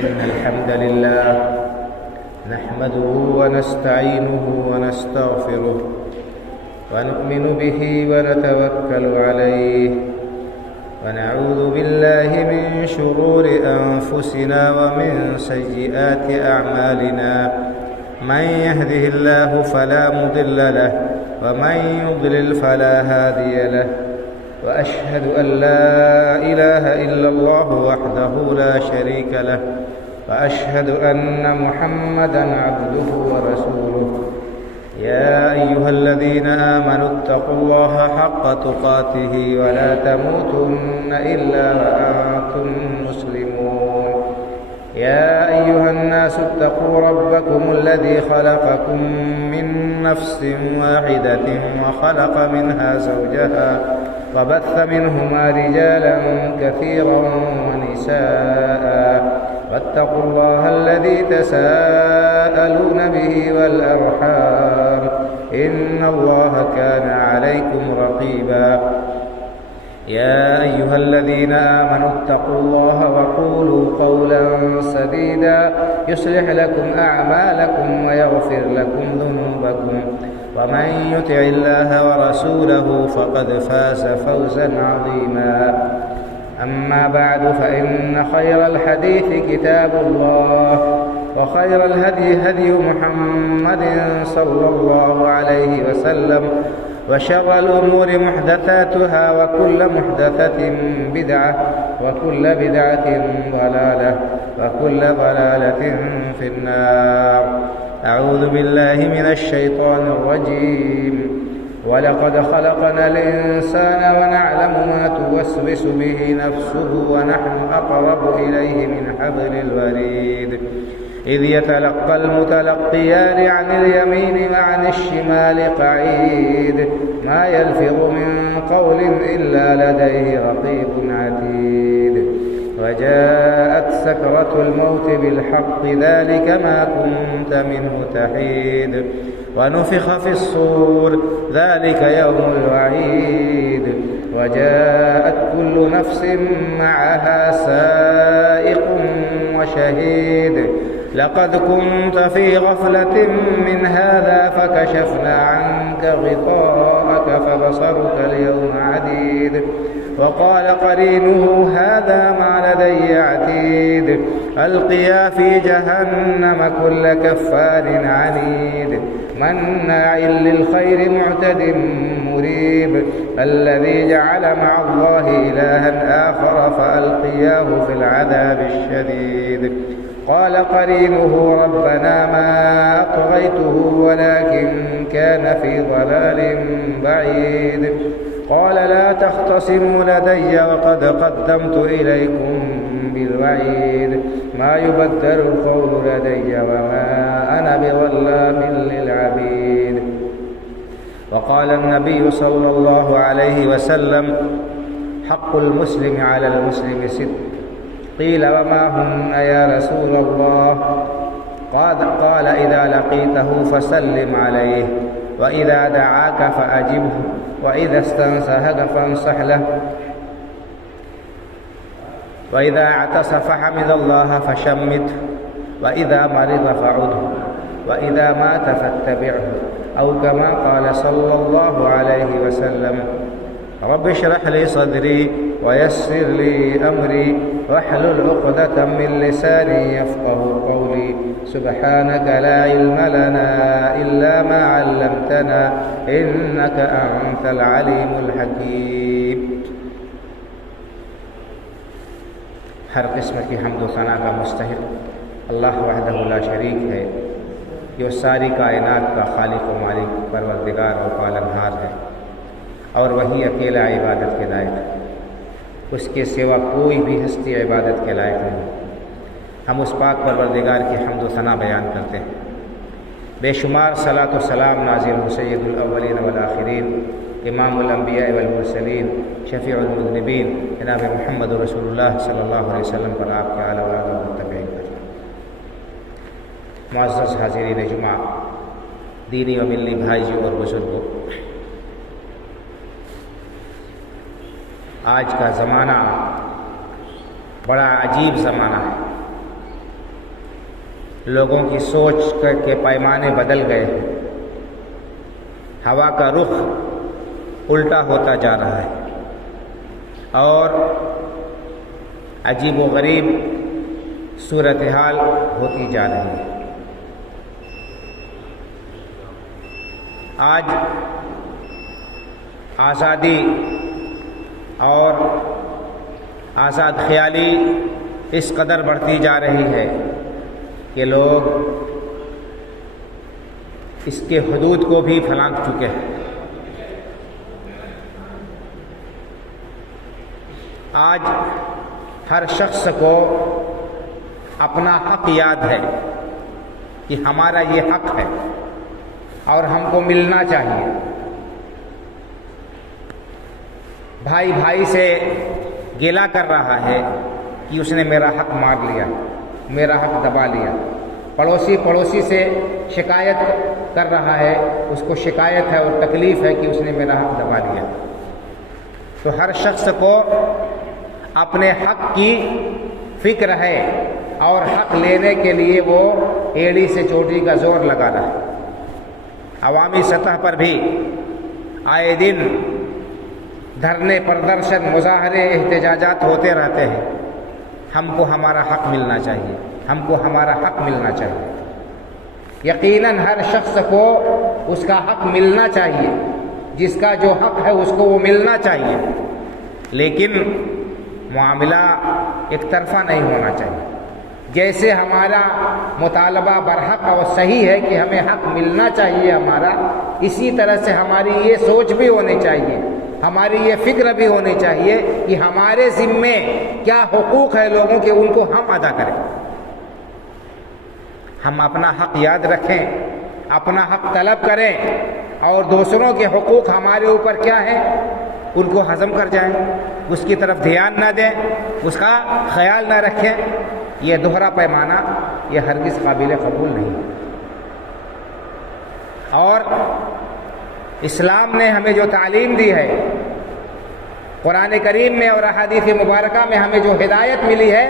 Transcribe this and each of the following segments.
إن الحمد لله نحمده ونستعينه ونستغفره ونؤمن به ونتوكل عليه ونعوذ بالله من شرور أنفسنا ومن سيئات أعمالنا من يهده الله فلا مضل له ومن يضلل فلا هادي له وأشهد أن لا إله إلا الله وحده لا شريك له وأشهد أن محمدًا عبده ورسوله يا أيها الذين آمنوا اتقوا الله حق تقاته ولا تموتن إلا وأنتم مسلمون يا أيها الناس اتقوا ربكم الذي خلقكم من نفس واحدة وخلق منها زوجها وبث منهما رجالا كثيرا ونساء واتقوا الله الذي تساءلون به والأرحام إن الله كان عليكم رقيبا يا أيها الذين آمنوا اتقوا الله وقولوا قولا سديدا يصلح لكم أعمالكم ويغفر لكم ذنوبكم ومن يطع الله ورسوله فقد فاز فوزا عظيما أما بعد فإن خير الحديث كتاب الله وخير الهدي هدي محمد صلى الله عليه وسلم وشر الأمور محدثاتها وكل محدثة بدعة وكل بدعة ضلالة وكل ضلالة في النار. أعوذ بالله من الشيطان الرجيم. ولقد خلقنا الإنسان ونعلم ما توسوس به نفسه ونحن أقرب إليه من حبل الوريد إذ يتلقى المتلقيان عن اليمين وعن الشمال قعيد ما يلفظ من قول إلا لديه رقيب عتيد وجاءت سكرة الموت بالحق ذلك ما كنت منه تحيد ونفخ في الصور ذلك يوم الوعيد وجاءت كل نفس معها سائق وشهيد لقد كنت في غفلة من هذا فكشفنا عنك غطاءك فبصرك اليوم حديد وقال قرينه هذا ما لدي عتيد ألقيا في جهنم كل كفار عنيد مناع للخير معتد مريب الذي جعل مع الله إلها آخر فألقياه في العذاب الشديد قال قرينه ربنا ما أطغيته ولكن كان في ضلال بعيد قال لا تختصموا لدي وقد قدمت إليكم بالوعيد ما يبدل القول لدي وما أنا بظلام للعبيد. وقال النبي صلى الله عليه وسلم حق المسلم على المسلم ست قيل وما هن يا رسول الله قال إذا لقيته فسلم عليه وإذا دعاك فأجبه وإذا استنصحك فانصح له وإذا اعطس فحمد الله فشمته وإذا مرض فعده وإذا مات فاتبعه أو كما قال صلى الله عليه وسلم رب اشرح لي صدري ويسر لي أمري واحلل عقدة من لساني يفقه قولي سبحانك لا علم لنا إلا ما علمتنا إنك أنت العليم الحكيم. ہر قسم کی حمد و ثنا کا مستحق اللہ وحدہ لا شریک ہے جو ساری کائنات کا خالق و مالک پروردگار و پالنہار ہے اور وہی اکیلا عبادت کے لائق ہے. اس کے سوا کوئی بھی ہستی عبادت کے لائق نہیں. ہم اس پاک پروردگار کی حمد و ثنا بیان کرتے ہیں. بے شمار صلاۃ و سلام نازل ہو سید الاولین والآخرین امام الانبیاء والمرسلین شفیع المذنبین جناب محمد رسول اللہ صلی اللہ علیہ وسلم پر، آپ کے آل اولاد و متبعین پر. معزز حاضرین جمعہ، دینی و ملی بھائیوں اور بزرگوں، آج کا زمانہ بڑا عجیب زمانہ ہے. لوگوں کی سوچ کے پیمانے بدل گئے ہیں، ہوا کا رخ الٹا ہوتا جا رہا ہے اور عجیب و غریب صورتحال ہوتی جا رہی ہے۔ آج آزادی اور آزاد خیالی اس قدر بڑھتی جا رہی ہے کہ لوگ اس کے حدود کو بھی پھلانگ چکے ہیں۔ آج ہر شخص کو اپنا حق یاد ہے کہ ہمارا یہ حق ہے اور ہم کو ملنا چاہیے۔ بھائی بھائی سے گیلا کر رہا ہے کہ اس نے میرا حق مار لیا، میرا حق دبا لیا۔ پڑوسی سے شکایت کر رہا ہے، اس کو شکایت ہے اور تکلیف ہے کہ اس نے میرا حق دبا لیا۔ تو ہر شخص کو اپنے حق کی فکر ہے اور حق لینے کے لیے وہ ایڑی سے چوٹی کا زور لگا رہا ہے۔ عوامی سطح پر بھی آئے دن دھرنے، پردرشن، مظاہرے، احتجاجات ہوتے رہتے ہیں۔ ہم کو ہمارا حق ملنا چاہیے، ہم کو ہمارا حق ملنا چاہیے۔ یقیناً ہر شخص کو اس کا حق ملنا چاہیے، جس کا جو حق ہے اس کو وہ ملنا چاہیے، لیکن معاملہ ایک طرفہ نہیں ہونا چاہیے۔ جیسے ہمارا مطالبہ برحق اور صحیح ہے کہ ہمیں حق ملنا چاہیے ہمارا، اسی طرح سے ہماری یہ سوچ بھی ہونی چاہیے، ہماری یہ فکر بھی ہونی چاہیے کہ ہمارے ذمے کیا حقوق ہے لوگوں کے، ان کو ہم ادا کریں۔ ہم اپنا حق یاد رکھیں، اپنا حق طلب کریں اور دوسروں کے حقوق ہمارے اوپر کیا ہے ان کو ہضم کر جائیں، اس کی طرف دھیان نہ دیں، اس کا خیال نہ رکھیں۔ یہ دوہرا پیمانہ یہ ہرگز قابل قبول نہیں۔ اور اسلام نے ہمیں جو تعلیم دی ہے، قرآن کریم میں اور احادیث مبارکہ میں ہمیں جو ہدایت ملی ہے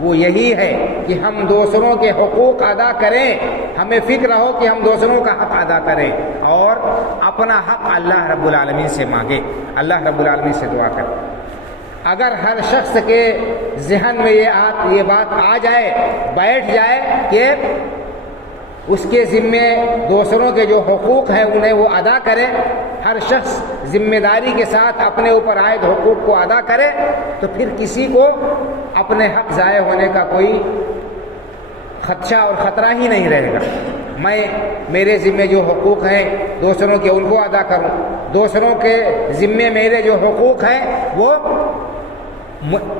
وہ یہی ہے کہ ہم دوسروں کے حقوق ادا کریں، ہمیں فکر ہو کہ ہم دوسروں کا حق ادا کریں اور اپنا حق اللہ رب العالمین سے مانگیں، اللہ رب العالمین سے دعا کریں۔ اگر ہر شخص کے ذہن میں یہ بات آ جائے، بیٹھ جائے کہ اس کے ذمے دوسروں کے جو حقوق ہیں انہیں وہ ادا کرے، ہر شخص ذمہ داری کے ساتھ اپنے اوپر عائد حقوق کو ادا کرے، تو پھر کسی کو اپنے حق ضائع ہونے کا کوئی خدشہ اور خطرہ ہی نہیں رہے گا۔ میرے ذمے جو حقوق ہیں دوسروں کے ان کو ادا کروں، دوسروں کے ذمے میرے جو حقوق ہیں وہ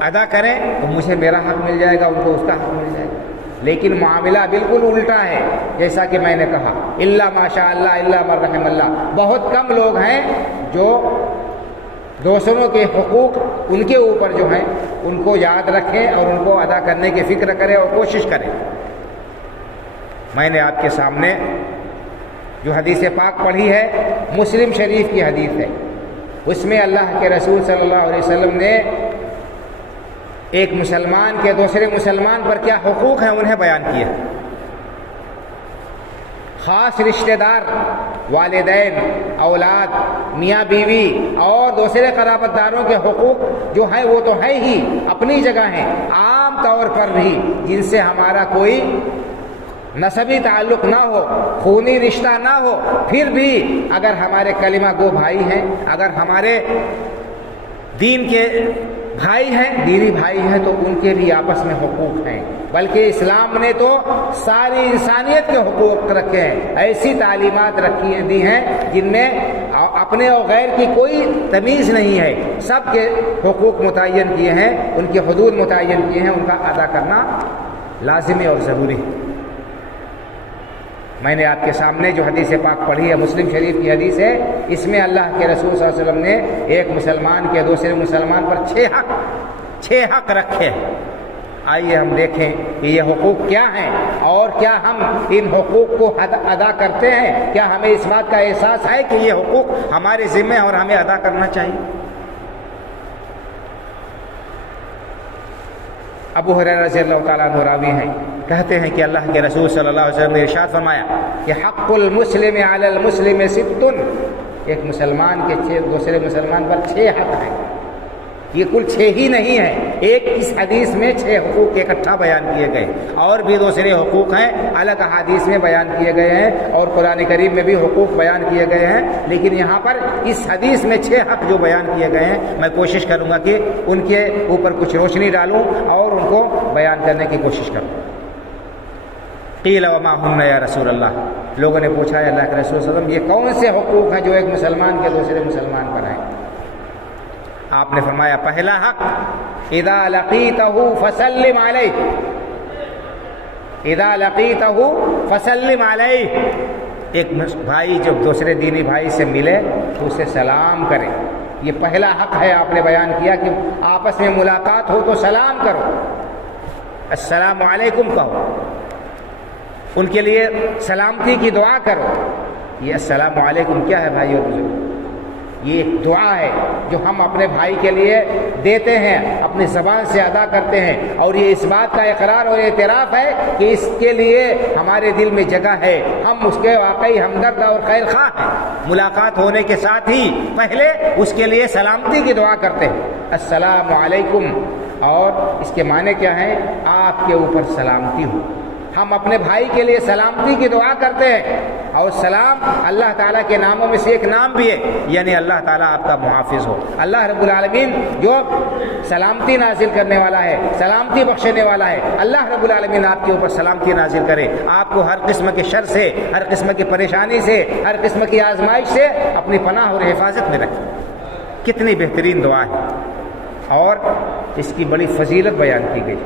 ادا کریں تو مجھے میرا حق مل جائے گا، ان کو اس کا حق مل جائے گا۔ لیکن معاملہ بالکل الٹا ہے، جیسا کہ میں نے کہا، الا ماشاء اللہ الا من رحم اللہ، بہت کم لوگ ہیں جو دوسروں کے حقوق ان کے اوپر جو ہیں ان کو یاد رکھیں اور ان کو ادا کرنے کی فکر کریں اور کوشش کریں۔ میں نے آپ کے سامنے جو حدیث پاک پڑھی ہے مسلم شریف کی حدیث ہے، اس میں اللہ کے رسول صلی اللہ علیہ وسلم نے ایک مسلمان کے دوسرے مسلمان پر کیا حقوق ہیں انہیں بیان کیا۔ خاص رشتہ دار، والدین، اولاد، میاں بیوی اور دوسرے قرابت داروں کے حقوق جو ہیں وہ تو ہیں ہی، اپنی جگہ ہیں، عام طور پر بھی جن سے ہمارا کوئی نسبی تعلق نہ ہو، خونی رشتہ نہ ہو، پھر بھی اگر ہمارے کلمہ گو بھائی ہیں، اگر ہمارے دین کے بھائی ہیں، دینی بھائی ہیں، تو ان کے بھی آپس میں حقوق ہیں۔ بلکہ اسلام نے تو ساری انسانیت کے حقوق رکھے ہیں، ایسی تعلیمات دی ہیں جن میں اپنے اور غیر کی کوئی تمیز نہیں ہے، سب کے حقوق متعین کیے ہیں، ان کے حدود متعین کیے ہیں، ان کا ادا کرنا لازمی اور ضروری ہے۔ میں نے آپ کے سامنے جو حدیث پاک پڑھی ہے مسلم شریف کی حدیث ہے، اس میں اللہ کے رسول صلی اللہ علیہ وسلم نے ایک مسلمان کے دوسرے مسلمان پر 6 حق رکھے ہیں۔ آئیے ہم دیکھیں کہ یہ حقوق کیا ہیں اور کیا ہم ان حقوق کو ادا کرتے ہیں، کیا ہمیں اس بات کا احساس ہے کہ یہ حقوق ہمارے ذمہ اور ہمیں ادا کرنا چاہیے۔ ابو ہریرہ رضی اللہ تعالیٰ عنہ راوی ہیں کہتے ہیں کہ اللہ کے رسول صلی اللہ علیہ وسلم نے ارشاد فرمایا کہ حق المسلم علی المسلم ست، ایک مسلمان کے دوسرے مسلمان پر 6 حق ہیں. یہ کل 6 ہی نہیں ہیں، ایک اس حدیث میں 6 حقوق اکٹھا بیان کیے گئے، اور بھی دوسرے حقوق ہیں الگ حدیث میں بیان کیے گئے ہیں، اور قرآن کریم میں بھی حقوق بیان کیے گئے ہیں. لیکن یہاں پر اس حدیث میں 6 حق جو بیان کیے گئے ہیں، میں کوشش کروں گا کہ ان کے اوپر کچھ روشنی ڈالوں اور ان کو بیان کرنے کی کوشش کروں. قیل وما ہن یا رسول اللہ، لوگوں نے پوچھا اللہ کے رسول صلی اللہ علیہ وسلم یہ کون سے حقوق ہیں جو ایک مسلمان کے دوسرے مسلمان پر ہیں؟ آپ نے فرمایا پہلا حق اذا لقیتہ فسلم علیہ، اذا لقیتہ فسلم علیہ، ایک بھائی جب دوسرے دینی بھائی سے ملے تو اسے سلام کرے. یہ پہلا حق ہے. آپ نے بیان کیا کہ آپس میں ملاقات ہو تو سلام کرو، السلام علیکم کہو، ان کے لیے سلامتی کی دعا کرو. یہ السلام علیکم کیا ہے بھائی اور بزرگ؟ یہ ایک دعا ہے جو ہم اپنے بھائی کے لیے دیتے ہیں، اپنی زبان سے ادا کرتے ہیں، اور یہ اس بات کا اقرار اور اعتراف ہے کہ اس کے لیے ہمارے دل میں جگہ ہے، ہم اس کے واقعی ہمدرد اور خیر خواہ ہیں. ملاقات ہونے کے ساتھ ہی پہلے اس کے لیے سلامتی کی دعا کرتے ہیں، السلام علیکم. اور اس کے معنی کیا ہیں؟ آپ کے اوپر سلامتی ہو. ہم اپنے بھائی کے لیے سلامتی کی دعا کرتے ہیں، اور سلام اللہ تعالیٰ کے ناموں میں سے ایک نام بھی ہے، یعنی اللہ تعالیٰ آپ کا محافظ ہو. اللہ رب العالمین جو سلامتی نازل کرنے والا ہے، سلامتی بخشنے والا ہے، اللہ رب العالمین آپ کے اوپر سلامتی نازل کرے، آپ کو ہر قسم کے شر سے، ہر قسم کی پریشانی سے، ہر قسم کی آزمائش سے اپنی پناہ اور حفاظت میں رکھے. کتنی بہترین دعا ہے، اور اس کی بڑی فضیلت بیان کی گئی،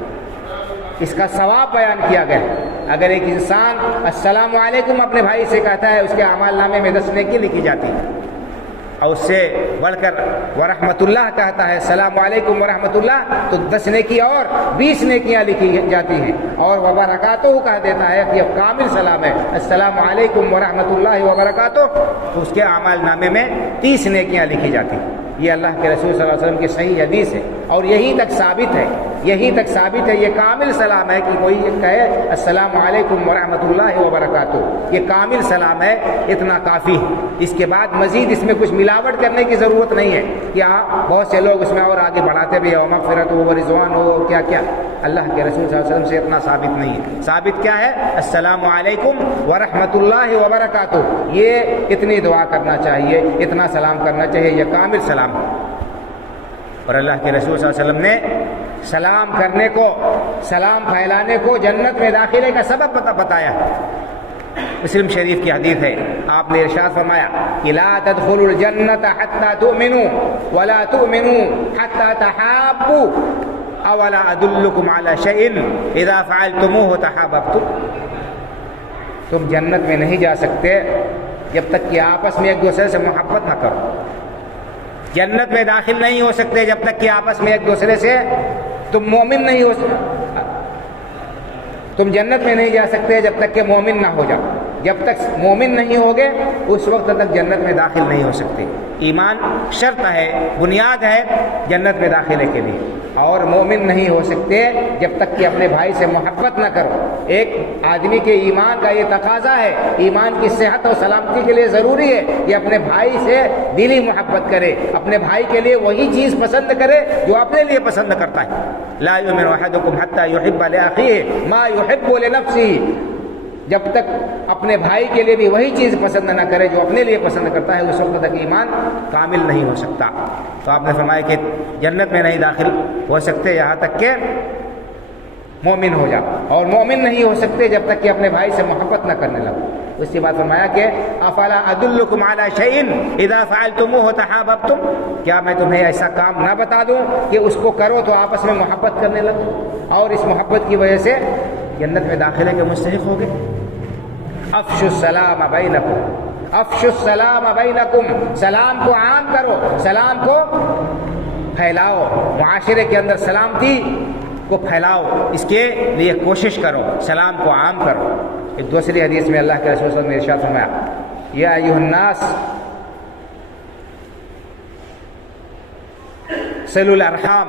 اس کا ثواب بیان کیا گیا. اگر ایک انسان السلام علیکم اپنے بھائی سے کہتا ہے، اس کے اعمال نامے میں 10 نیکی لکھی جاتی ہے، اور اس سے بڑھ کر ورحمۃ اللہ کہتا ہے، السلام علیکم ورحمۃ اللہ، تو 10 نیکی اور 20 نیکیاں لکھی جاتی ہیں. اور وبرکاتہ کہہ دیتا ہے کہ اب کامل سلام ہے، السلام علیکم ورحمۃ اللہ وبرکاتہ، تو اس کے اعمال نامے میں 30 نیکیاں لکھی جاتی ہیں. یہ اللہ کے رسول صلی اللہ علیہ وسلم کی صحیح حدیث ہے، اور یہیں تک ثابت ہے، یہیں تک ثابت ہے. یہ کامل سلام ہے کہ کوئی کہے السلام علیکم ورحمۃ اللہ وبرکاتہ، یہ کامل سلام ہے، اتنا کافی ہے. اس کے بعد مزید اس میں کچھ ملاوٹ کرنے کی ضرورت نہیں ہے کہ بہت سے لوگ اس میں اور آگے بڑھاتے بھی ہو، مغفرت ہو، رضوان ہو، کیا کیا. اللہ کے رسول صلی اللہ علیہ وسلم سے اتنا ثابت نہیں ہے. ثابت کیا ہے؟ السلام علیکم ورحمۃ اللہ وبرکاتہ. یہ اتنی دعا کرنا چاہیے، اتنا سلام کرنا چاہیے، یہ کامل سلام. اور اللہ کے رسول صلی اللہ علیہ وسلم نے سلام کرنے کو، سلام پھیلانے کو جنت میں داخلے کا سبب بتایا. مسلم شریف کی حدیث ہے، آپ نے ارشاد فرمایا کہ لا تدخلوا الجنة حتى تؤمنوا ولا تؤمنوا حتى تحابوا اولا ادلکم علی شیء اذا فعلتموه تحاببتم. تم جنت میں نہیں جا سکتے جب تک کہ آپس میں ایک دوسرے سے محبت نہ کرو. جنت میں داخل نہیں ہو سکتے جب تک کہ آپس میں ایک دوسرے سے تم مومن نہیں ہو سکتے. تم جنت میں نہیں جا سکتے جب تک کہ مومن نہ ہو جاؤ. جب تک مومن نہیں ہوگے اس وقت تک جنت میں داخل نہیں ہو سکتے. ایمان شرط ہے، بنیاد ہے جنت میں داخلے کے لیے، اور مومن نہیں ہو سکتے جب تک کہ اپنے بھائی سے محبت نہ کرو. ایک آدمی کے ایمان کا یہ تقاضا ہے، ایمان کی صحت اور سلامتی کے لیے ضروری ہے کہ اپنے بھائی سے دلی محبت کرے، اپنے بھائی کے لیے وہی چیز پسند کرے جو اپنے لیے پسند کرتا ہے. لا یؤمن احدکم حتی یحب لاخیہ ما یحب لنفسہ. جب تک اپنے بھائی کے لیے بھی وہی چیز پسند نہ کرے جو اپنے لیے پسند کرتا ہے، اس وقت تک ایمان کامل نہیں ہو سکتا. تو آپ نے فرمایا کہ جنت میں نہیں داخل ہو سکتے یہاں تک کہ مومن ہو جاؤ، اور مومن نہیں ہو سکتے جب تک کہ اپنے بھائی سے محبت نہ کرنے لگو. اس کے بعد فرمایا کہ افلا ادلکم علی شیء اذا فعلتموه تحاببتم. کیا میں تمہیں ایسا کام نہ بتا دوں کہ اس کو کرو تو آپس میں محبت کرنے لگو، اور اس محبت کی وجہ سے جنت میں داخلے کے مستحق ہوگے. افشوا السلام بینکم، افشوا السلام بینکم. سلام کو عام کرو، سلام کو پھیلاؤ، معاشرے کے اندر سلامتی کو پھیلاؤ، اس کے لیے کوشش کرو، سلام کو عام کرو. ایک دوسری حدیث میں اللہ کے رسول صلی اللہ علیہ وسلم نے ارشاد فرمایا یا ایھا الناس صلوا الارحام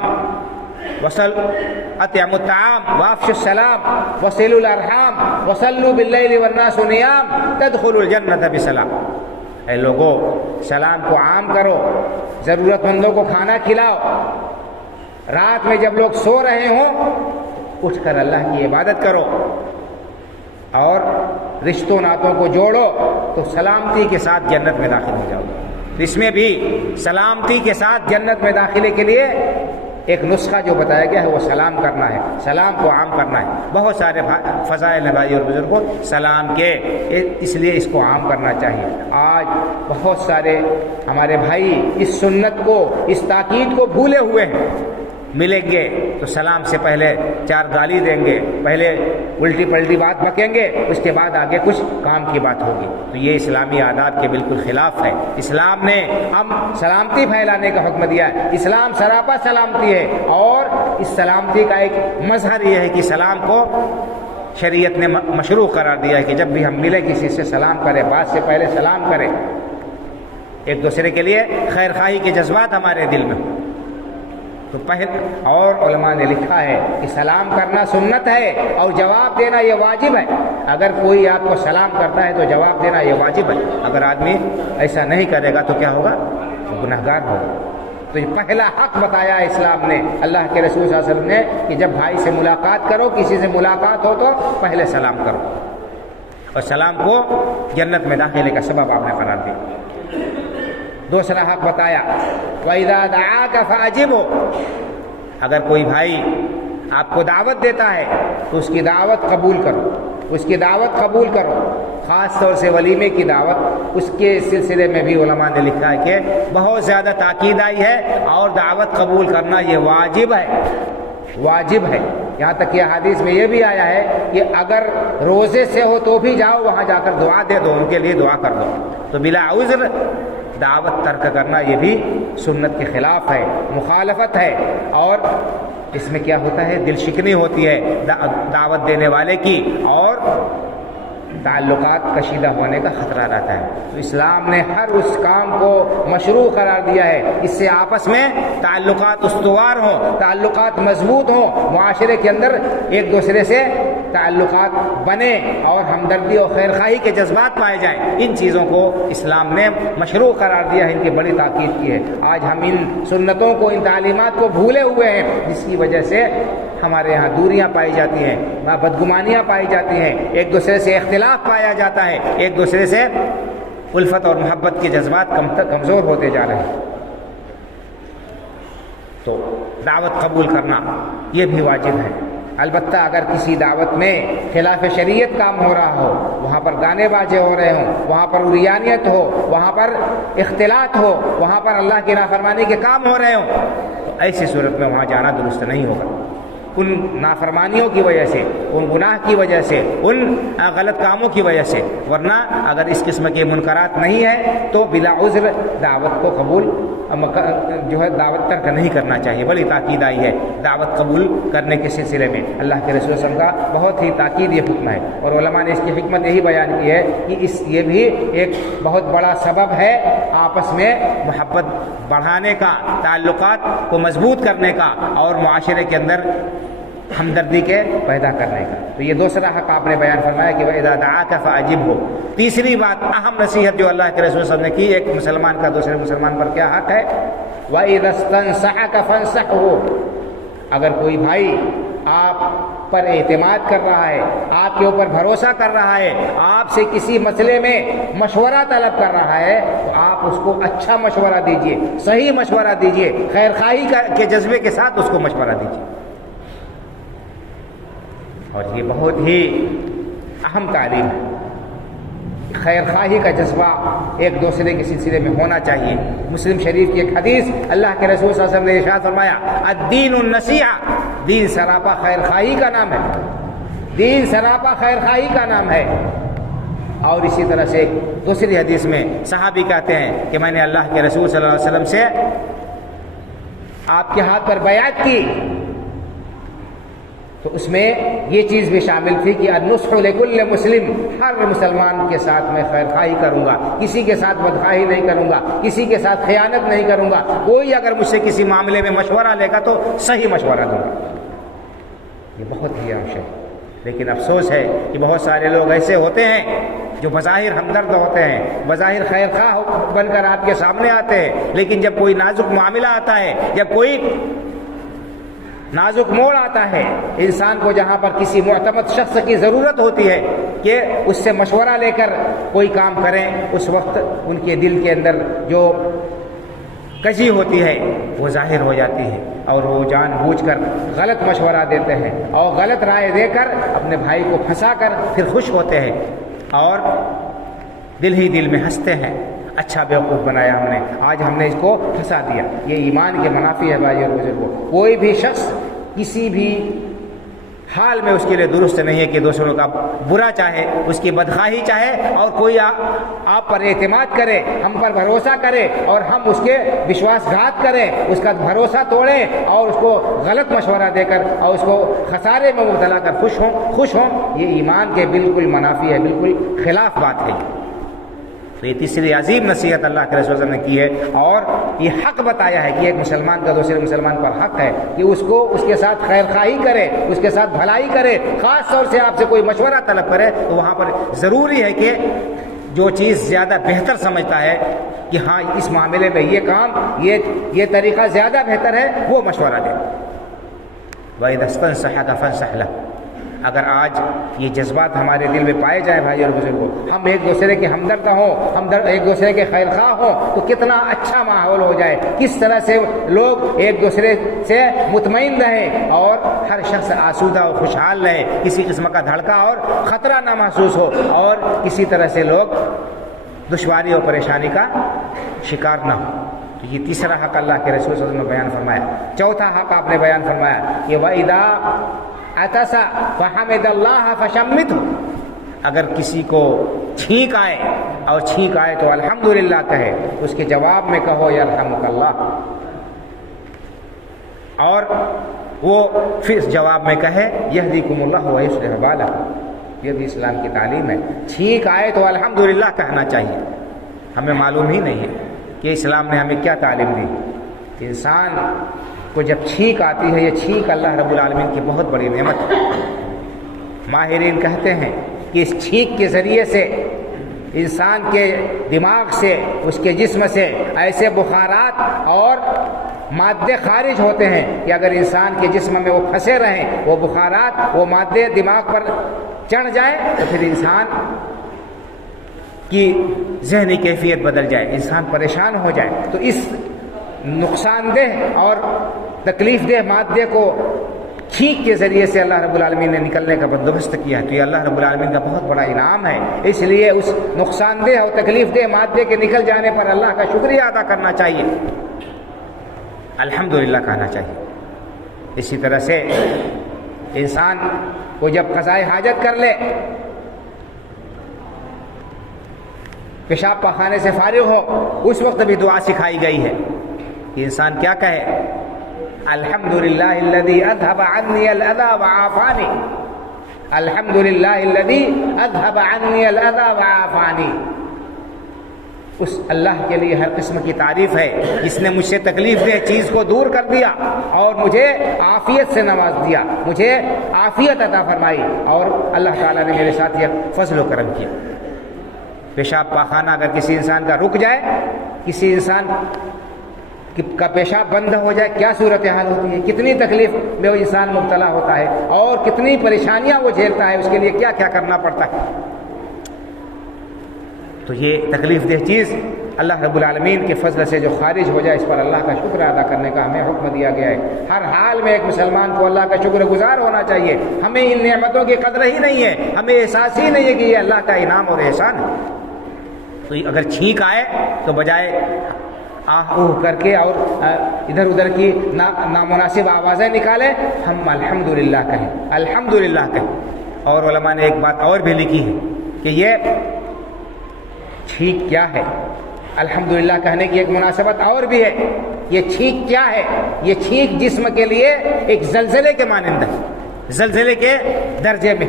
اطعموا الطعام وافشوا السلام وصلوا الارحام وصلوا باللیل والناس نیام تدخلوا الجنة بسلام. اے لوگو، سلام کو عام کرو، ضرورت مندوں کو کھانا کھلاؤ، رات میں جب لوگ سو رہے ہوں اٹھ کر اللہ کی عبادت کرو، اور رشتوں ناتوں کو جوڑو تو سلامتی کے ساتھ جنت میں داخل ہو جاؤ. اس میں بھی سلامتی کے ساتھ جنت میں داخلے کے لیے ایک نسخہ جو بتایا گیا ہے وہ سلام کرنا ہے، سلام کو عام کرنا ہے. بہت سارے فضائل بھائی اور بزرگوں سلام کے، اس لیے اس کو عام کرنا چاہیے. آج بہت سارے ہمارے بھائی اس سنت کو، اس تاکید کو بھولے ہوئے ہیں. ملیں گے تو سلام سے پہلے 4 گالی دیں گے، پہلے الٹی پلٹی بات بکیں گے، اس کے بعد آگے کچھ کام کی بات ہوگی. تو یہ اسلامی آداب کے بالکل خلاف ہے. اسلام نے ہم سلامتی پھیلانے کا حکم دیا ہے. اسلام سراپا سلامتی ہے، اور اس سلامتی کا ایک مظہر یہ ہے کہ سلام کو شریعت نے مشروع قرار دیا ہے کہ جب بھی ہم ملیں کسی سے سلام کریں، بات سے پہلے سلام کریں، ایک دوسرے کے لیے خیر خواہی کے جذبات ہمارے دل میں. تو اور علماء نے لکھا ہے کہ سلام کرنا سنت ہے اور جواب دینا یہ واجب ہے. اگر کوئی آپ کو سلام کرتا ہے تو جواب دینا یہ واجب ہے. اگر آدمی ایسا نہیں کرے گا تو کیا ہوگا؟ تو گنہگار ہوگا. تو یہ پہلا حق بتایا ہے اسلام نے، اللہ کے رسول صلی اللہ علیہ وسلم نے، کہ جب بھائی سے ملاقات کرو، کسی سے ملاقات ہو تو پہلے سلام کرو، اور سلام کو جنت میں داخلے کا سبب آپ نے قرار دیا. دوسرا حق بتایا وَإِذَا دَعَاكَ فَأَجِبْهُ، اگر کوئی بھائی آپ کو دعوت دیتا ہے تو اس کی دعوت قبول کرو، اس کی دعوت قبول کرو. خاص طور سے ولیمے کی دعوت، اس کے سلسلے میں بھی علماء نے لکھا ہے کہ بہت زیادہ تاکید آئی ہے، اور دعوت قبول کرنا یہ واجب ہے، واجب ہے. یہاں تک کہ حدیث میں یہ بھی آیا ہے کہ اگر روزے سے ہو تو بھی جاؤ، وہاں جا کر دعا دے دو، ان کے لیے دعا کر دو. تو بلا عذر دعوت ترک کرنا یہ بھی سنت کے خلاف ہے، مخالفت ہے. اور اس میں کیا ہوتا ہے؟ دل شکنی ہوتی ہے دعوت دینے والے کی، اور تعلقات کشیدہ ہونے کا خطرہ رہتا ہے. تو اسلام نے ہر اس کام کو مشروع قرار دیا ہے، اس سے آپس میں تعلقات استوار ہوں، تعلقات مضبوط ہوں، معاشرے کے اندر ایک دوسرے سے تعلقات بنے اور ہمدردی اور خیرخواہی کے جذبات پائے جائیں. ان چیزوں کو اسلام نے مشروع قرار دیا ہے، ان کی بڑی تاکید کی ہے. آج ہم ان سنتوں کو، ان تعلیمات کو بھولے ہوئے ہیں، جس کی وجہ سے ہمارے یہاں دوریاں پائی جاتی ہیں، بدگمانیاں پائی جاتی ہیں، ایک دوسرے سے اختلاف پایا جاتا ہے، ایک دوسرے سے الفت اور محبت کے جذبات کمزور ہوتے جا رہے ہیں. تو دعوت قبول کرنا یہ بھی واجب ہے. البتہ اگر کسی دعوت میں خلاف شریعت کام ہو رہا ہو، وہاں پر گانے باجے ہو رہے ہوں، وہاں پر عریانیت ہو، وہاں پر اختلاط ہو، وہاں پر اللہ کی نافرمانی کے کام ہو رہے ہوں، تو ایسی صورت میں وہاں جانا درست نہیں ہوگا. ان نافرمانیوں کی وجہ سے، ان گناہ کی وجہ سے، ان غلط کاموں کی وجہ سے. ورنہ اگر اس قسم کے منکرات نہیں ہیں تو بلا عذر دعوت کو قبول جو ہے دعوت ترک نہیں کرنا چاہیے. بڑی تاکید آئی ہے دعوت قبول کرنے کے سلسلے میں. اللہ کے رسول صلی اللہ علیہ وسلم کا بہت ہی تاکید یہ حکم ہے، اور علماء نے اس کی حکمت یہی بیان کی ہے کہ یہ بھی ایک بہت بڑا سبب ہے آپس میں محبت بڑھانے کا، تعلقات کو مضبوط کرنے کا، اور معاشرے کے اندر ہمدردی کے پیدا کرنے کا. تو یہ دوسرا حق آپ نے بیان فرمایا کہ وَإِذَا دَعَاكَ فَأَجِبْهُ. تیسری بات، اہم نصیحت جو اللہ کے رسول صلی اللہ علیہ وسلم نے کی، ایک مسلمان کا دوسرے مسلمان پر کیا حق ہے؟ وَإِذَا اسْتَنصَحَكَ فَانصَحْهُ. اگر کوئی بھائی آپ پر اعتماد کر رہا ہے، آپ کے اوپر بھروسہ کر رہا ہے، آپ سے کسی مسئلے میں مشورہ طلب کر رہا ہے، تو آپ اس کو اچھا مشورہ دیجئے، صحیح مشورہ دیجئے، خیر خواہی کے جذبے کے ساتھ اس کو مشورہ دیجئے. اور یہ بہت ہی اہم تعلیم ہے. خیر خواہی کا جذبہ ایک دوسرے کے سلسلے میں ہونا چاہیے. مسلم شریف کی ایک حدیث، اللہ کے رسول صلی اللہ علیہ وسلم نے ارشاد فرمایا الدین النصیحہ، دین سراپا خیر خواہی کا نام ہے، دین سراپا خیر خواہی کا نام ہے. اور اسی طرح سے دوسری حدیث میں صحابی کہتے ہیں کہ میں نے اللہ کے رسول صلی اللہ علیہ وسلم سے آپ کے ہاتھ پر بیعت کی تو اس میں یہ چیز بھی شامل تھی کہ النصح لکل مسلم، ہر مسلمان کے ساتھ میں خیر خواہی کروں گا، کسی کے ساتھ بدخواہی نہیں کروں گا، کسی کے ساتھ خیانت نہیں کروں گا، کوئی اگر مجھ سے کسی معاملے میں مشورہ لے گا تو صحیح مشورہ دوں گا۔ یہ بہت ہی اہم ہے، لیکن افسوس ہے کہ بہت سارے لوگ ایسے ہوتے ہیں جو بظاہر ہمدرد ہوتے ہیں، بظاہر خیر خواہ بن کر آپ کے سامنے آتے ہیں، لیکن جب کوئی نازک معاملہ آتا ہے، جب کوئی نازک موڑ آتا ہے، انسان کو جہاں پر کسی معتمد شخص کی ضرورت ہوتی ہے کہ اس سے مشورہ لے کر کوئی کام کریں، اس وقت ان کے دل کے اندر جو کجی ہوتی ہے وہ ظاہر ہو جاتی ہے، اور وہ جان بوجھ کر غلط مشورہ دیتے ہیں اور غلط رائے دے کر اپنے بھائی کو پھنسا کر پھر خوش ہوتے ہیں اور دل ہی دل میں ہنستے ہیں، اچھا بیوقوف بنایا ہم نے، آج ہم نے اس کو پھنسا دیا۔ یہ ایمان کے منافی ہے بھائی اور بزرگوں۔ کوئی بھی شخص کسی بھی حال میں اس کے لیے درست نہیں ہے کہ دوسروں کا برا چاہے، اس کی بدخواہی چاہے، اور کوئی آپ پر اعتماد کرے، ہم پر بھروسہ کرے اور ہم اس کے وشواس گھات کریں، اس کا بھروسہ توڑیں اور اس کو غلط مشورہ دے کر اور اس کو خسارے میں مبتلا کر خوش ہوں، یہ ایمان کے بالکل منافی ہے، بالکل خلاف بات ہے۔ تو یہ تیسری عظیم نصیحت اللہ کے رسول صلی اللہ علیہ وسلم نے کی ہے، اور یہ حق بتایا ہے کہ ایک مسلمان کا دوسرے مسلمان پر حق ہے کہ اس کو اس کے ساتھ خیر خواہی کرے، اس کے ساتھ بھلائی کرے، خاص طور سے آپ سے کوئی مشورہ طلب کرے تو وہاں پر ضروری ہے کہ جو چیز زیادہ بہتر سمجھتا ہے کہ ہاں اس معاملے میں یہ کام یہ طریقہ زیادہ بہتر ہے، وہ مشورہ دے۔ وَإِذَا اسْتَنصَحَكَ فَانصَحْ لَهُ۔ اگر آج یہ جذبات ہمارے دل میں پائے جائیں بھائی اور بزرگوں، ہم ایک دوسرے کے ہمدرد ہوں، ایک دوسرے کے خیر خواہ ہوں، تو کتنا اچھا ماحول ہو جائے، کس طرح سے لوگ ایک دوسرے سے مطمئن رہیں اور ہر شخص آسودہ اور خوشحال رہے، کسی قسم کا دھڑکا اور خطرہ نہ محسوس ہو، اور کسی طرح سے لوگ دشواری اور پریشانی کا شکار نہ ہو۔ تو یہ تیسرا حق اللہ کے رسول صلی اللہ علیہ وسلم نے بیان فرمایا۔ چوتھا حق آپ نے بیان فرمایا کہ وَإِذَا عطس فحمد اللہ فشمته، اگر کسی کو چھینک آئے تو الحمدللہ کہے، اس کے جواب میں کہو یرحمک اللہ، اور وہ پھر جواب میں کہے یہدیکم اللہ ویصلح بالکم۔ یہ بھی اسلام کی تعلیم ہے، چھینک آئے تو الحمدللہ کہنا چاہیے۔ ہمیں معلوم ہی نہیں ہے کہ اسلام نے ہمیں کیا تعلیم دی۔ انسان کو جب چھینک آتی ہے، یہ چھینک اللہ رب العالمین کی بہت بڑی نعمت ہے۔ ماہرین کہتے ہیں کہ اس چھینک کے ذریعے سے انسان کے دماغ سے، اس کے جسم سے ایسے بخارات اور مادے خارج ہوتے ہیں کہ اگر انسان کے جسم میں وہ پھنسے رہیں، وہ بخارات، وہ مادے دماغ پر چڑھ جائیں تو پھر انسان کی ذہنی کیفیت بدل جائے، انسان پریشان ہو جائے۔ تو اس نقصان دہ اور تکلیف دہ مادے کو چھینک کے ذریعے سے اللہ رب العالمین نے نکلنے کا بندوبست کیا ہے، تو یہ اللہ رب العالمین کا بہت بڑا انعام ہے۔ اس لیے اس نقصان دہ اور تکلیف دہ مادے کے نکل جانے پر اللہ کا شکریہ ادا کرنا چاہیے، الحمدللہ کہنا چاہیے۔ اسی طرح سے انسان کو جب قضائے حاجت کر لے، پیشاب پاخانے سے فارغ ہو، اس وقت بھی دعا سکھائی گئی ہے کہ انسان کیا کہے، الحمدللہ الذی اذھب عنی الاذی وعافانی، الحمدللہ الذی اذھب عنی الاذی وعافانی۔ اس اللہ کے لیے ہر قسم کی تعریف ہے جس نے مجھ سے تکلیف دہ چیز کو دور کر دیا اور مجھے عافیت سے نواز دیا، مجھے عافیت عطا فرمائی، اور اللہ تعالیٰ نے میرے ساتھ یہ فضل و کرم کیا۔ پیشاب پاخانہ اگر کسی انسان کا رک جائے، کسی انسان کا پیشاب بند ہو جائے، کیا صورتحال ہوتی ہے، کتنی تکلیف میں وہ انسان مبتلا ہوتا ہے اور کتنی پریشانیاں وہ جھیلتا ہے، اس کے لیے کیا کیا کرنا پڑتا ہے۔ تو یہ تکلیف دہ چیز اللہ رب العالمین کے فضل سے جو خارج ہو جائے، اس پر اللہ کا شکر ادا کرنے کا ہمیں حکم دیا گیا ہے۔ ہر حال میں ایک مسلمان کو اللہ کا شکر گزار ہونا چاہیے۔ ہمیں ان نعمتوں کی قدر ہی نہیں ہے، ہمیں احساس ہی نہیں ہے کہ یہ اللہ کا انعام اور احسان ہے۔ تو اگر چھینک آئے تو بجائے آہ اوہ کر کے اور ادھر ادھر کی نامناسب آوازیں نکالیں، ہم الحمدللہ کہیں، الحمدللہ کہیں۔ اور علماء نے ایک بات اور بھی لکھی ہے کہ یہ چھینک کیا ہے، الحمدللہ کہنے کی ایک مناسبت اور بھی ہے۔ یہ چھینک کیا ہے؟ یہ چھینک جسم کے لیے ایک زلزلے کے مانند ہے۔ زلزلے کے درجے میں.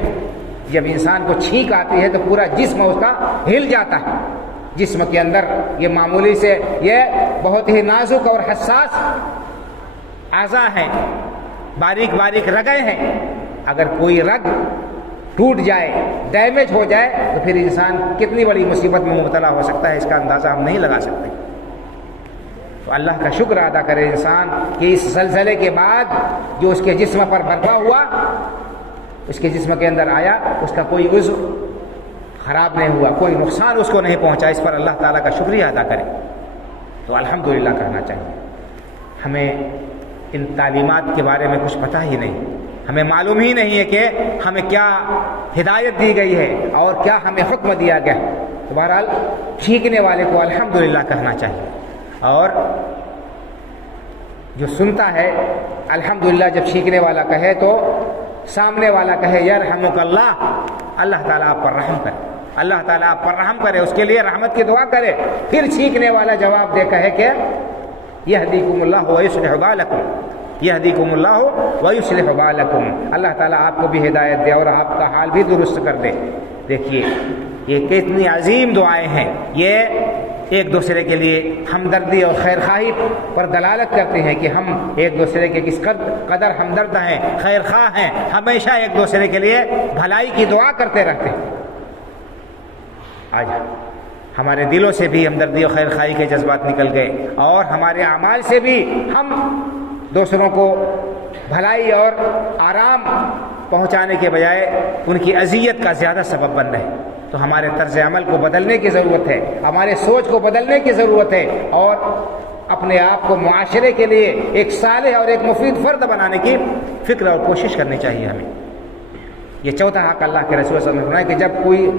جب انسان کو چھینک آتی ہے تو پورا جسم اس کا ہل جاتا ہے. جسم کے اندر یہ معمولی سے یہ بہت ہی نازک اور حساس اعضاء ہیں، باریک باریک رگیں ہیں. اگر کوئی رگ ٹوٹ جائے، ڈیمیج ہو جائے تو پھر انسان کتنی بڑی مصیبت میں مبتلا ہو سکتا ہے، اس کا اندازہ ہم نہیں لگا سکتے. تو اللہ کا شکر ادا کرے انسان کہ اس زلزلے کے بعد جو اس کے جسم پر برپا ہوا، اس کے جسم کے اندر آیا، اس کا کوئی عضو خراب نہیں ہوا، کوئی نقصان اس کو نہیں پہنچا. اس پر اللہ تعالیٰ کا شکریہ ادا کرے تو الحمدللہ کہنا چاہیے. ہمیں ان تعلیمات کے بارے میں کچھ پتہ ہی نہیں، ہمیں معلوم ہی نہیں ہے کہ ہمیں کیا ہدایت دی گئی ہے اور کیا ہمیں حکم دیا گیا. تو بہرحال چھینکنے والے کو الحمدللہ کہنا چاہیے، اور جو سنتا ہے الحمدللہ جب چھینکنے والا کہے تو سامنے والا کہے یرحمک اللہ، اللہ تعالیٰ آپ پر رحم کرے، اللہ تعالیٰ آپ پر رحم کرے، اس کے لیے رحمت کی دعا کرے. پھر چھینکنے والا جواب دے کہے کہ یہدیکم اللہ ویصلح بالکم، یہدیکم اللہ ویصلح بالکم، اللہ تعالیٰ آپ کو بھی ہدایت دے اور آپ کا حال بھی درست کر دے. دیکھیے یہ کتنی عظیم دعائیں ہیں، یہ ایک دوسرے کے لیے ہمدردی اور خیرخواہی پر دلالت کرتے ہیں کہ ہم ایک دوسرے کے کس قدر ہمدرد ہیں، خیرخواہ ہیں، ہمیشہ ایک دوسرے کے لیے بھلائی کی دعا کرتے رہتے ہیں. آج ہمارے دلوں سے بھی ہمدردی اور خیرخواہی کے جذبات نکل گئے، اور ہمارے اعمال سے بھی ہم دوسروں کو بھلائی اور آرام پہنچانے کے بجائے ان کی اذیت کا زیادہ سبب بن رہے ہیں. تو ہمارے طرز عمل کو بدلنے کی ضرورت ہے، ہمارے سوچ کو بدلنے کی ضرورت ہے، اور اپنے آپ کو معاشرے کے لیے ایک صالح اور ایک مفید فرد بنانے کی فکر اور کوشش کرنی چاہیے ہمیں. یہ چوتھا حق اللہ کے رسول صلی اللہ علیہ وسلم نے کہ جب کوئی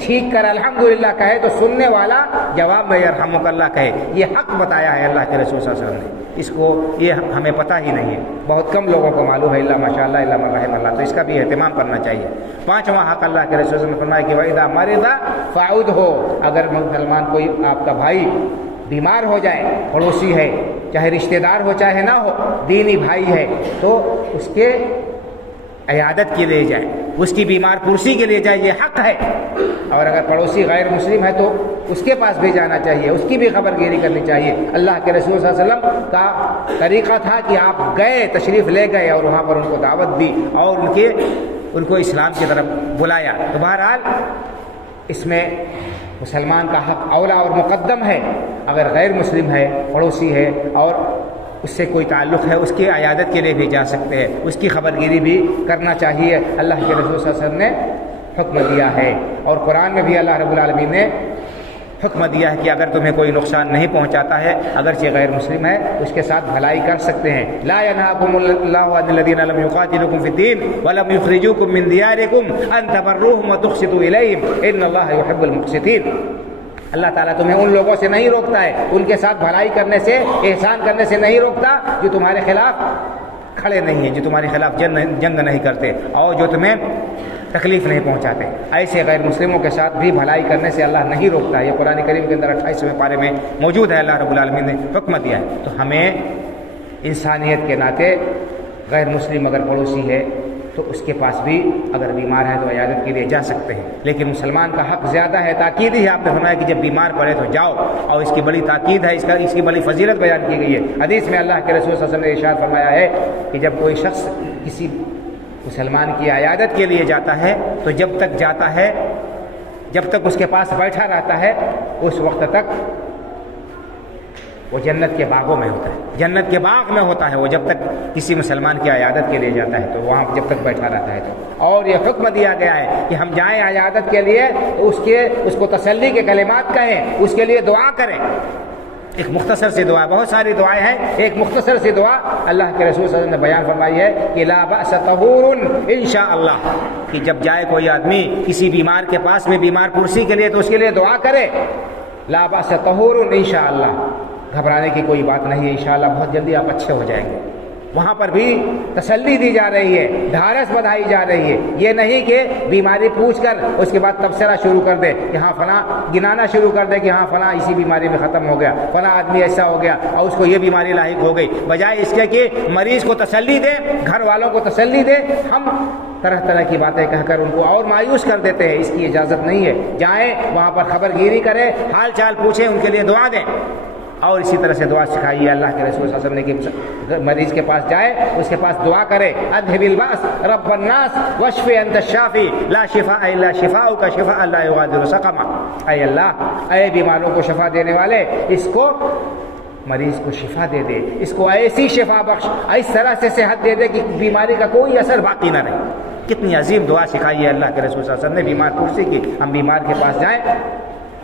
چھینک کر الحمدللہ کہے تو سننے والا جواب میں یرحمک اللہ کہے. یہ حق بتایا ہے اللہ کے رسول صلی اللہ علیہ وسلم نے، اس کو یہ ہمیں پتہ ہی نہیں ہے، بہت کم لوگوں کو معلوم ہے، الا ماشاء اللہ الا من رحم اللہ. تو اس کا بھی اہتمام کرنا چاہیے. پانچواں حق اللہ کے رسول صلی اللہ علیہ وسلم نے فرمایا کہ وَإِذَا مَرِضَ فَعُدْهُ، اگر مسلمان کوئی آپ کا بھائی بیمار ہو جائے، پڑوسی ہے، چاہے رشتہ دار ہو چاہے نہ ہو، دینی بھائی ہے، تو اس کے عیادت کے لیے جائے، اس کی بیمار پرسی کے لیے جائے، یہ حق ہے. اور اگر پڑوسی غیر مسلم ہے تو اس کے پاس بھی جانا چاہیے، اس کی بھی خبر گیری کرنی چاہیے. اللہ کے رسول صلی اللہ علیہ وسلم کا طریقہ تھا کہ آپ گئے، تشریف لے گئے اور وہاں پر ان کو دعوت دی اور ان کو اسلام کی طرف بلایا. تو بہرحال اس میں مسلمان کا حق اولا اور مقدم ہے. اگر غیر مسلم ہے، پڑوسی ہے اور اس سے کوئی تعلق ہے، اس کی عیادت کے لیے بھی جا سکتے ہیں، اس کی خبر گیری بھی کرنا چاہیے. اللہ کے رسول صلی اللہ علیہ وسلم نے حکم دیا ہے، اور قرآن میں بھی اللہ رب العالمین نے حکم دیا ہے کہ اگر تمہیں کوئی نقصان نہیں پہنچاتا ہے، اگرچہ غیر مسلم ہے، اس کے ساتھ بھلائی کر سکتے ہیں. لا ينهاكم الله عن الذين لم يقاتلوكم في الدين ولم يخرجوكم من دياركم ان تبروهم وتقسطوا اليهم ان الله يحب المقسطين. اللہ تعالیٰ تمہیں ان لوگوں سے نہیں روکتا ہے، ان کے ساتھ بھلائی کرنے سے، احسان کرنے سے نہیں روکتا جو تمہارے خلاف کھڑے نہیں ہیں، جو تمہارے خلاف جنگ نہیں کرتے اور جو تمہیں تکلیف نہیں پہنچاتے. ایسے غیر مسلموں کے ساتھ بھی بھلائی کرنے سے اللہ نہیں روکتا ہے. یہ قرآن کریم کے اندر 28ویں پارے میں موجود ہے. اللہ رب العالمین نے حکم دیا ہے. تو ہمیں انسانیت کے ناطے غیر مسلم اگر پڑوسی ہے تو اس کے پاس بھی اگر بیمار ہے تو عیادت کے لیے جا سکتے ہیں. لیکن مسلمان کا حق زیادہ ہے، تاکید ہی آپ نے فرمایا کہ جب بیمار پڑے تو جاؤ، اور اس کی بڑی تاکید ہے، اس کی بڑی فضیلت بیان کی گئی ہے. حدیث میں اللہ کے رسول صلی اللہ علیہ وسلم نے ارشاد فرمایا ہے کہ جب کوئی شخص کسی مسلمان کی عیادت کے لیے جاتا ہے تو جب تک جاتا ہے، جب تک اس کے پاس بیٹھا رہتا ہے، اس وقت تک وہ جنت کے باغوں میں ہوتا ہے، جنت کے باغ میں ہوتا ہے وہ جب تک کسی مسلمان کی عیادت کے لیے جاتا ہے تو وہاں جب تک بیٹھا رہتا ہے. تو اور یہ حکم دیا گیا ہے کہ ہم جائیں عیادت کے لیے تو اس کو تسلی کے کلمات کہیں، اس کے لیے دعا کریں. ایک مختصر سی دعا، بہت ساری دعائیں ہیں، ایک مختصر سی دعا اللہ کے رسول صلی اللہ علیہ وسلم نے بیان فرمائی ہے کہ لا بأس طہور انشاءاللہ، کہ جب جائے کوئی آدمی کسی بیمار کے پاس میں، بیمار پرسی کے لیے، تو اس کے لیے دعا کرے. لا بأس طہور انشاءاللہ، گھبرانے کی کوئی بات نہیں ہے، انشاءاللہ بہت جلدی آپ اچھے ہو جائیں گے. وہاں پر بھی تسلی دی جا رہی ہے، ڈھارس بندھائی جا رہی ہے۔ یہ نہیں کہ بیماری پوچھ کر اس کے بعد تبصرہ شروع کر دے کہ ہاں فلاں، گنانا شروع کر دے کہ ہاں فلاں اسی بیماری میں ختم ہو گیا، فلاں آدمی ایسا ہو گیا اور اس کو یہ بیماری لاحق ہو گئی، بجائے اس کے کہ مریض کو تسلی دے، گھر والوں کو تسلی دے۔ ہم طرح طرح کی باتیں کہہ کر ان کو اور مایوس کر دیتے ہیں، اس کی اجازت نہیں ہے۔ جائیں وہاں پر خبر گیری کریں، حال چال پوچھیں، ان کے لیے دعا دیں، اور اسی طرح سے دعا سکھائیے۔ اللہ کے رسول صلی اللہ علیہ وسلم نے کہ مریض کے پاس جائے، اس کے پاس دعا کرے، اذهب الباس رب الناس واشف انت الشافی لا شفاء الا شفاؤک شفاء لا یغادر سقما۔ اے اللہ، اے بیماروں کو شفا دینے والے، اس کو، مریض کو شفا دے دے، اس کو ایسی شفا بخش، اس طرح سے صحت دے دے کہ بیماری کا کوئی اثر باقی نہ رہے۔ کتنی عظیم دعا سکھائی ہے اللہ کے رسول صلی اللہ علیہ وسلم نے بیمار پرسی کی۔ ہم بیمار کے پاس جائیں،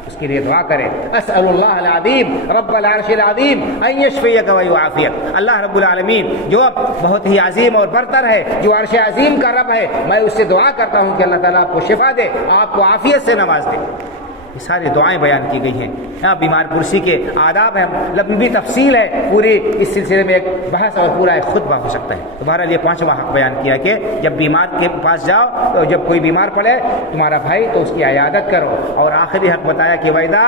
اس کے لیے دعا کریں، اسأل اللہ العظیم رب العرش العظیم ان یشفیک و یعافیک۔ اللہ رب العالمین جو بہت ہی عظیم اور برتر ہے، جو عرش عظیم کا رب ہے، میں اس سے دعا کرتا ہوں کہ اللہ تعالیٰ آپ کو شفا دے، آپ کو عافیت سے نواز دے۔ یہ ساری دعائیں بیان کی گئی ہیں۔ یہاں بیمار پرسی کے آداب ہیں، لمبی تفصیل ہے، پوری اس سلسلے میں ایک بحث اور پورا ایک خطبہ ہو سکتا ہے۔ تو بہرحال یہ 5واں حق بیان کیا کہ جب بیمار کے پاس جاؤ، تو جب کوئی بیمار پڑے تمہارا بھائی تو اس کی عیادت کرو۔ اور آخری حق بتایا کہ وَإِذَا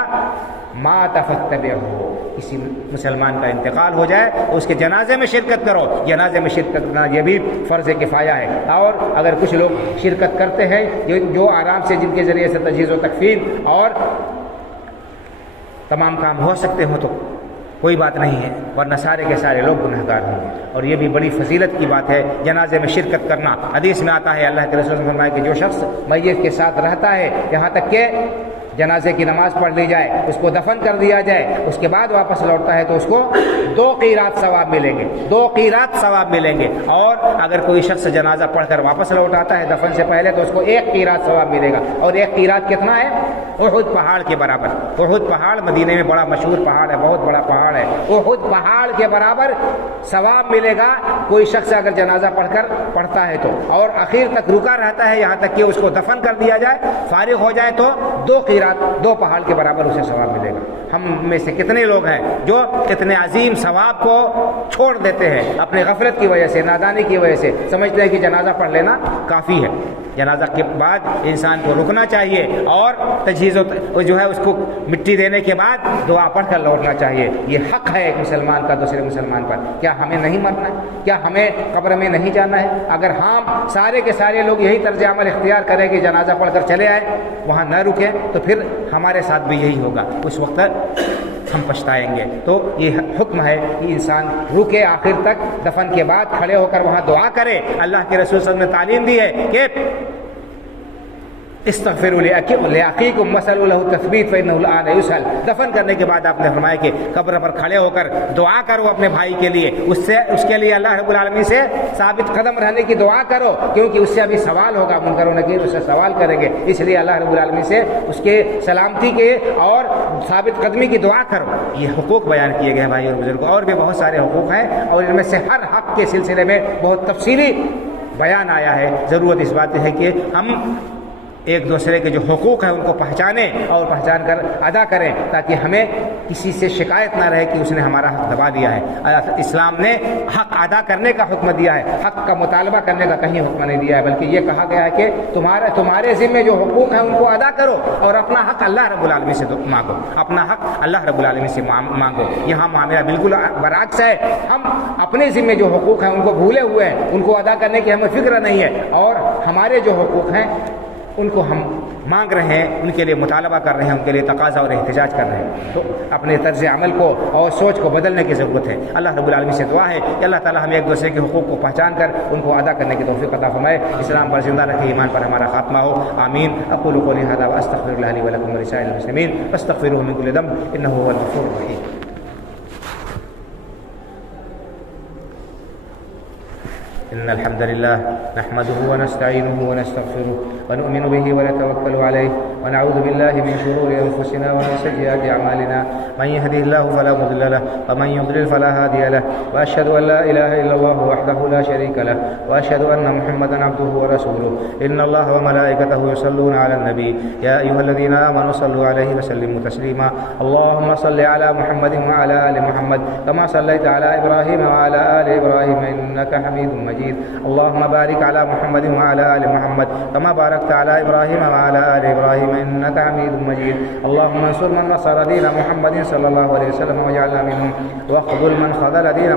مَاتَ فَاتَّبِعْهُ، کسی مسلمان کا انتقال ہو جائے تو اس کے جنازے میں شرکت کرو۔ جنازے میں شرکت کرنا یہ بھی فرض کفایہ ہے۔ اور اگر کچھ لوگ شرکت کرتے ہیں جو آرام سے، جن کے ذریعے سے تجہیز و تکفین اور تمام کام ہو سکتے ہوں تو کوئی بات نہیں ہے، ورنہ سارے کے سارے لوگ گنہگار ہوں گے۔ اور یہ بھی بڑی فضیلت کی بات ہے جنازے میں شرکت کرنا۔ حدیث میں آتا ہے، اللہ کے رسول نے فرمایا کہ جو شخص میت کے ساتھ رہتا ہے یہاں تک کہ جنازے کی نماز پڑھ لی جائے، اس کو دفن کر دیا جائے، اس کے بعد واپس لوٹتا ہے تو اس کو 2 قیرات ثواب ملیں گے، 2 قیرات ثواب ملیں گے۔ اور اگر کوئی شخص جنازہ پڑھ کر واپس لوٹ آتا ہے دفن سے پہلے تو اس کو 1 قیرات ثواب ملے گا۔ اور 1 قیرات کتنا ہے؟ احد پہاڑ کے برابر۔ احد پہاڑ مدینے میں بڑا مشہور پہاڑ ہے، بہت بڑا پہاڑ ہے۔ احد پہاڑ کے برابر ثواب ملے گا کوئی شخص اگر جنازہ پڑھتا ہے تو، اور آخر تک رکا رہتا ہے یہاں تک کہ اس کو دفن کر دیا جائے، فارغ ہو جائے تو 2 قیرات، 2 پہاڑ کے برابر اسے ثواب ملے گا۔ ہم میں سے کتنے لوگ ہیں جو اتنے عظیم ثواب کو چھوڑ دیتے ہیں اپنے غفلت کی وجہ سے، نادانی کی وجہ سے، سمجھتے ہیں کہ جنازہ پڑھ لینا کافی ہے۔ جنازہ کے بعد انسان کو رکنا چاہیے اور تجہیز جو ہے اس کو مٹی دینے کے بعد دعا پڑھ کر لوٹنا چاہیے۔ یہ حق ہے ایک مسلمان کا دوسرے مسلمان پر۔ کیا ہمیں نہیں مرنا ہے؟ کیا ہمیں قبر میں نہیں جانا ہے؟ اگر ہم سارے کے سارے لوگ یہی طرز عمل اختیار کریں کہ جنازہ پڑھ کر چلے آئے، وہاں نہ رکیں، تو پھر ہمارے ساتھ بھی یہی ہوگا، اس وقت ہم پچھتائیں گے۔ تو یہ حکم ہے کہ انسان رکے آخر تک، دفن کے بعد کھڑے ہو کر وہاں دعا کرے۔ اللہ کے رسول صلی اللہ علیہ وسلم نے تعلیم دی ہے کہ استغفروا لأخيكم واسألوا له التثبيت فإنه الآن يسأل۔ دفن کرنے کے بعد آپ نے فرمایا کہ قبر پر کھڑے ہو کر دعا کرو اپنے بھائی کے لیے، اس کے لیے اللہ رب العالمین سے ثابت قدم رہنے کی دعا کرو، کیونکہ اس سے ابھی سوال ہوگا، منکر و نکیر اس سے سوال کریں گے، اس لیے اللہ رب العالمین سے اس کے سلامتی کے اور ثابت قدمی کی دعا کرو۔ یہ حقوق بیان کیے گئے ہیں بھائی اور بزرگوں، اور بھی بہت سارے حقوق ہیں اور ان میں سے ہر حق کے سلسلے میں بہت تفصیلی بیان آیا ہے۔ ضرورت اس بات ہے کہ ہم ایک دوسرے کے جو حقوق ہیں ان کو پہچانیں اور پہچان کر ادا کریں، تاکہ ہمیں کسی سے شکایت نہ رہے کہ اس نے ہمارا حق دبا دیا ہے۔ اسلام نے حق ادا کرنے کا حکم دیا ہے، حق کا مطالبہ کرنے کا کہیں حکم نہیں دیا ہے، بلکہ یہ کہا گیا ہے کہ تمہارے ذمہ جو حقوق ہیں ان کو ادا کرو اور اپنا حق اللہ رب العالمین سے مانگو، اپنا حق اللہ رب العالمین سے مانگو۔ یہاں معاملہ بالکل برعکس ہے، ہم اپنے ذمہ جو حقوق ہیں ان کو بھولے ہوئے ہیں، ان کو ادا کرنے کی ہمیں فکر نہیں ہے، اور ہمارے جو حقوق ہیں ان کو ہم مانگ رہے ہیں، ان کے لیے مطالبہ کر رہے ہیں، ان کے لیے تقاضا اور احتجاج کر رہے ہیں۔ تو اپنے طرز عمل کو اور سوچ کو بدلنے کی ضرورت ہے۔ اللہ رب العالمین سے دعا ہے کہ اللہ تعالی ہمیں ایک دوسرے کے حقوق کو پہچان کر ان کو ادا کرنے کی توفیق عطا فرمائے، اسلام پر زندہ رکھے، ایمان پر ہمارا خاتمہ ہو، آمین۔ اقول قولی ھذا واستغفر اللہ لی ولکم ولسائر المسلمین فاستغفروه من كل ذنب انه هو الغفور الرحیم۔ إن الحمد لله نحمده ونستعينه ونستغفره ونؤمن به ونتوكل عليه ونعوذ بالله من شرور أنفسنا ومن سيئات أعمالنا من يهده الله فلا مضل له ومن يضلل فلا هادي له وأشهد أن لا إله إلا الله وحده لا شريك له وأشهد أن محمدا عبده ورسوله إن الله وملائكته يصلون على النبي يا أيها الذين آمنوا صلوا عليه وسلموا تسليما اللهم صل على محمد وعلى آل محمد كما صليت على إبراهيم وعلى آل إبراهيم إنك حميد مجيد اللهم بارك على محمد وعلى آل محمد كما باركت على إبراهيم وعلى آل إبراهيم إنك حميد مجيد اللهم انصر من نصر دين محمد صلى الله عليه وسلم واجعلنا منهم واخذل من خذل دين محمد